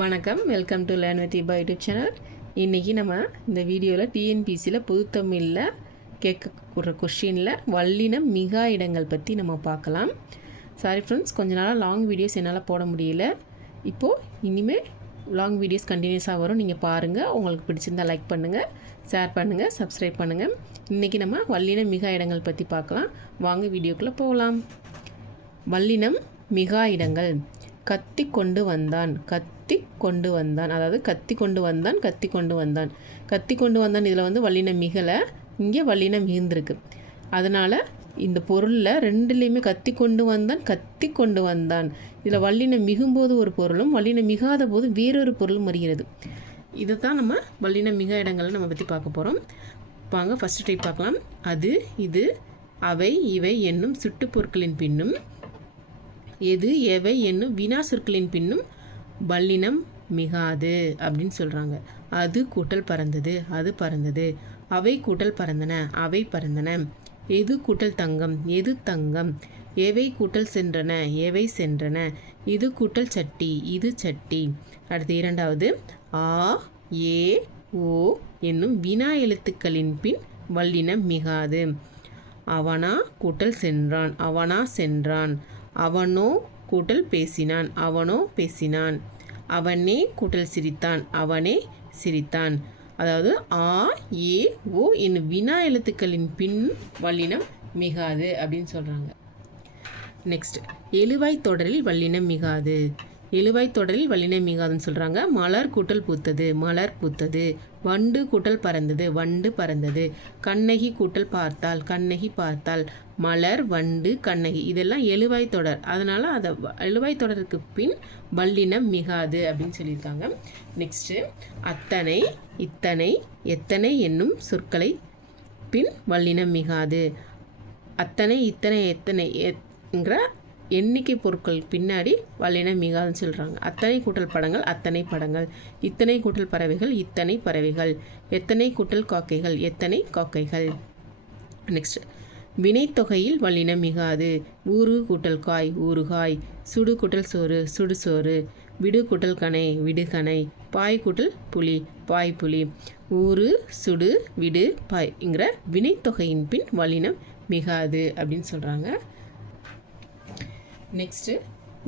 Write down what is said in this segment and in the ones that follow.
வணக்கம், welcome to learn with Iba YouTube channel. இன்றைக்கி நம்ம இந்த வீடியோவில் டிஎன்பிசியில் பொதுத்தமிழில் கேட்கக்கூடிய கொஷினில் வல்லினம் மிகா இடங்கள் பற்றி நம்ம பார்க்கலாம். சாரி ஃப்ரெண்ட்ஸ், கொஞ்ச நாளாக லாங் வீடியோஸ் என்னால் போட முடியல. இப்போது இனிமேல் லாங் வீடியோஸ் கண்டினியூஸாக வரும். நீங்கள் பாருங்கள். உங்களுக்கு பிடிச்சிருந்தால் லைக் பண்ணுங்கள், ஷேர் பண்ணுங்கள், சப்ஸ்கிரைப் பண்ணுங்கள். இன்றைக்கி நம்ம வல்லினம் மிகா இடங்கள் பற்றி பார்க்கலாம். வாங்க வீடியோக்குள்ளே போகலாம். வல்லினம் மிகா இடங்கள். கத்தி கொண்டு வந்தான், கத்தி கொண்டு வந்தான், அதாவது கத்தி கொண்டு வந்தான், கத்தி கொண்டு வந்தான். கத்தி கொண்டு வந்தான் இதில் வந்து வல்லினம் மிகலை, இங்கே வல்லினம் மிகுந்திருக்கு. அதனால் இந்த பொருளில் ரெண்டுலேயுமே கத்தி கொண்டு வந்தான், கத்தி கொண்டு வந்தான். இதில் வல்லினம் மிகும்போது ஒரு பொருளும் வல்லினம் மிகாத போது வேறொரு பொருளும் வருகிறது. இதை தான் நம்ம வல்லினம் மிகா இடங்களை நம்ம பற்றி பார்க்க போகிறோம். வாங்க ஃபஸ்ட்டு டைப் பார்க்கலாம். அது, இது, அவை, இவை என்னும் சுட்டு பொருட்களின் பின்னும் எது, எவை என்னும் வினா சொற்களின் பின்னும் வல்லினம் மிகாது அப்படின்னு சொல்கிறாங்க. அது கூட்டல் பறந்தது, அது பறந்தது. அவை கூட்டல் பறந்தன, அவை பறந்தன. எது கூட்டல் தங்கம், எது தங்கம். எவை கூட்டல் சென்றன, எவை சென்றன. இது கூட்டல் சட்டி, இது சட்டி. அடுத்து இரண்டாவது, ஆ, ஏ, ஓ என்னும் வினா எழுத்துக்களின் பின் வல்லினம் மிகாது. அவனா கூட்டல் சென்றான், அவனா சென்றான். அவனோ கூட்டல் பேசினான், அவனோ பேசினான். அவனே கூட்டல் சிரித்தான், அவனே சிரித்தான். அதாவது ஆ, ஏ, ஓ என்னும் வினா எழுத்துக்களின் பின் வல்லினம் மிகாது அப்படின்னு சொல்கிறாங்க. நெக்ஸ்ட், எழுவாய் தொடரில் வல்லினம் மிகாது. எழுவாய் தொடரில் வல்லினம் மிகாதுன்னு சொல்கிறாங்க. மலர் கூட்டல் பூத்தது, மலர் பூத்தது. வண்டு கூட்டல் பறந்தது, வண்டு பறந்தது. கண்ணகி கூட்டல் பார்த்தாள், கண்ணகி பார்த்தாள். மலர், வண்டு, கண்ணகி இதெல்லாம் எழுவாய் தொடர். அதனால் அதை எழுவாய் தொடருக்கு பின் வல்லினம் மிகாது அப்படின்னு சொல்லியிருக்காங்க. நெக்ஸ்ட்டு, அத்தனை, இத்தனை, எத்தனை என்னும் சொற்களை பின் வல்லினம் மிகாது. அத்தனை, இத்தனை, எத்தனை என்கிற எண்ணிக்கை பொருட்கள் பின்னாடி வல்லினம் மிகாதுன்னு சொல்கிறாங்க. அத்தனை கூட்டல் படங்கள், அத்தனை படங்கள். இத்தனை கூட்டல் பறவைகள், இத்தனை பறவைகள். எத்தனை கூட்டல் காக்கைகள், எத்தனை காக்கைகள். நெக்ஸ்ட், வினைத்தொகையில் வல்லினம் மிகாது. ஊறு கூட்டல் காய், ஊறுகாய். சுடு கூட்டல் சோறு, சுடுசோறு. விடு கூட்டல் கனை, விடுகனை. பாய் கூட்டல் புலி, பாய் புலி. ஊறு, சுடு, விடு, பாய்ங்கிற வினைத்தொகையின் பின் வல்லினம் மிகாது அப்படின்னு சொல்கிறாங்க. நெக்ஸ்ட்டு,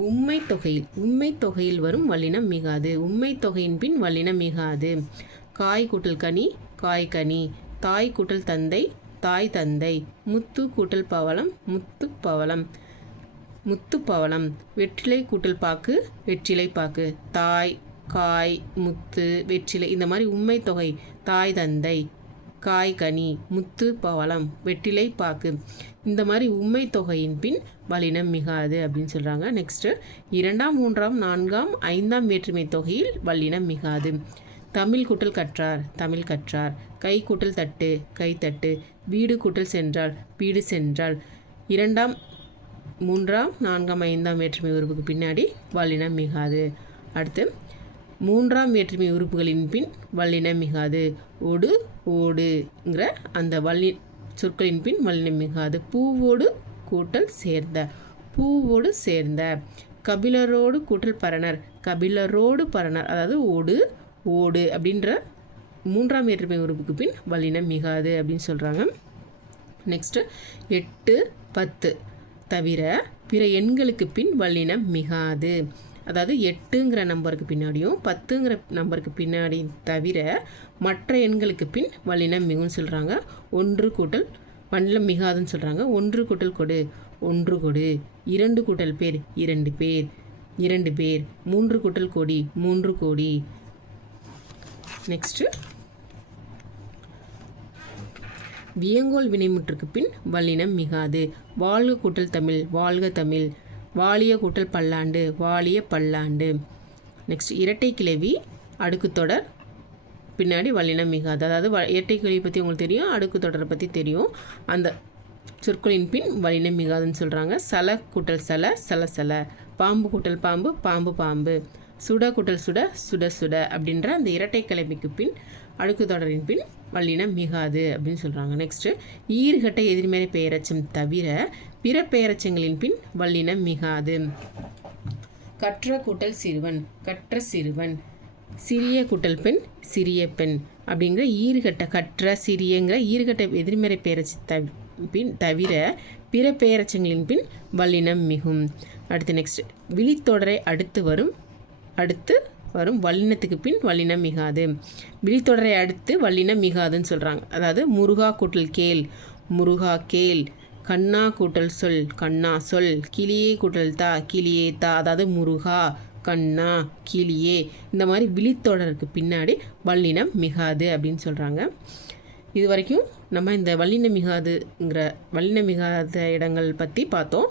உம்மை தொகையில், உம்மை தொகையில் வரும் வல்லினம் மிகாது. உம்மை தொகையின் பின் வல்லினம் மிகாது. காய் கூட்டல் கனி, காய் கனி. தாய் கூட்டல் தந்தை, தாய் தந்தை. முத்து கூட்டல் பவளம், முத்து பவளம், முத்து பவளம். வெற்றிலை கூட்டல் பாக்கு, வெற்றிலை பாக்கு. தாய், காய், முத்து, வெற்றிலை இந்த மாதிரி உம்மை தொகை தாய் தந்தை, காய் கனி, முத்து பவளம், வெற்றிலை பாக்கு இந்த மாதிரி உம்மை தொகையின் பின் வல்லினம் மிகாது அப்படின்னு சொல்கிறாங்க. நெக்ஸ்ட்டு, இரண்டாம், மூன்றாம், நான்காம், ஐந்தாம் வேற்றுமை தொகையில் வல்லினம் மிகாது. தமிழ் கூட்டல் கற்றார், தமிழ் கற்றார். கை கூட்டல் தட்டு, கை தட்டு. வீடு கூட்டல் சென்றால், வீடு சென்றால். இரண்டாம், மூன்றாம், நான்காம், ஐந்தாம் வேற்றுமை உறுப்புக்கு பின்னாடி வல்லினம் மிகாது. அடுத்து, மூன்றாம் வேற்றுமை உறுப்புகளின் பின் வல்லினம் மிகாது. ஒடு, ஓடுங்கிற அந்த சொற்களின் பின் வல்லினம் மிகாது. பூவோடு கூட்டல் சேர்ந்த, பூவோடு சேர்ந்த. கபிலரோடு கூட்டல் பரணர், கபிலரோடு பரணர். அதாவது ஓடு, ஓடு அப்படின்ற மூன்றாம் வேற்றுமை உறுப்புக்கு பின் வல்லினம் மிகாது அப்படின்னு சொல்கிறாங்க. நெக்ஸ்ட்டு, 8, 10 தவிர பிற எண்களுக்கு பின் வல்லினம் மிகாது. அதாவது 8ங்கிற நம்பருக்கு பின்னாடியும் 10ங்கிற நம்பருக்கு பின்னாடி தவிர மற்ற எண்களுக்கு பின் வல்லினம் மிகுன்னு சொல்கிறாங்க. 1 கூட்டல் வல்லினம் மிகாதுன்னு சொல்கிறாங்க. 1 கூட்டல் கொடு, 1 கொடு. 2 கூட்டல் பேர், 2 பேர், 2 பேர். 3 கூட்டல் கோடி, 3 கோடி. நெக்ஸ்ட்டு, வியங்கோல் வினைமுற்றுக்கு பின் வல்லினம் மிகாது. வாழ்க கூட்டல் தமிழ், வாழ்க தமிழ். வாலிய கூட்டல் பல்லாண்டு, வாலிய பல்லாண்டு. நெக்ஸ்ட், இரட்டை கிளவி அடுக்கு தொடர் பின்னாடி வல்லினம் மிகாது. அதாவது இரட்டை கிளவி பற்றி உங்களுக்கு தெரியும், அடுக்கு தொடரை பற்றி தெரியும். அந்த சொற்களின் பின் வல்லினம் மிகாதுன்னு சொல்கிறாங்க. சல கூட்டல் சல, சல சல. பாம்பு கூட்டல் பாம்பு, பாம்பு பாம்பு. சுட கூட்டல் சுட, சுட சுட அப்படின்ற அந்த இரட்டை கிளவிக்கு பின் அடுக்கு தொடரின் பின் வல்லினம் மிகாது அப்படின்னு சொல்கிறாங்க. நெக்ஸ்ட்டு, ஈறுகட்ட எதிர்மறை பெயரச்சம் தவிர பிற பெயரச்சங்களின் பின் வல்லினம் மிகாது. கற்ற கூட்டல் சிறுவன் கற்ற சிறுவன், சிறிய கூட்டல் பெண் சிறிய பெண் அப்படிங்கிற ஈறுகட்ட கற்ற சிறியங்கிற ஈறுகட்ட எதிர்மறை பெயரச்சு பின் தவிர பிற பெயரச்சங்களின் பின் வல்லினம் மிகும். அடுத்து நெக்ஸ்ட் விழித்தொடரை அடுத்து வரும் வல்லினத்துக்கு பின் வல்லினம் மிகாது. விழித்தொடரை அடுத்து வல்லினம் மிகாதுன்னு சொல்கிறாங்க. அதாவது முருகா கூட்டல் கேள் முருகா கேள், கண்ணா கூட்டல் சொல் கண்ணா சொல், கிளியே கூட்டல் தா கிளியே தா, அதாவது முருகா கண்ணா கிளியே, இந்த மாதிரி விழித்தொடருக்கு பின்னாடி வல்லினம் மிகாது அப்படின்னு சொல்கிறாங்க. இது வரைக்கும் நம்ம இந்த வல்லினம் மிகாத இடங்கள் பற்றி பார்த்தோம்.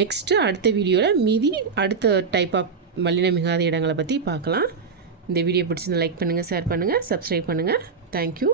நெக்ஸ்ட்டு அடுத்த வீடியோவில் மீதி அடுத்த டைப் ஆஃப் வல்லினம் மிகாத இடங்களை பற்றி பார்க்கலாம். இந்த வீடியோ பிடிச்சிருந்தா லைக் பண்ணுங்கள், ஷேர் பண்ணுங்கள், சப்ஸ்கிரைப் பண்ணுங்கள். தேங்க்யூ.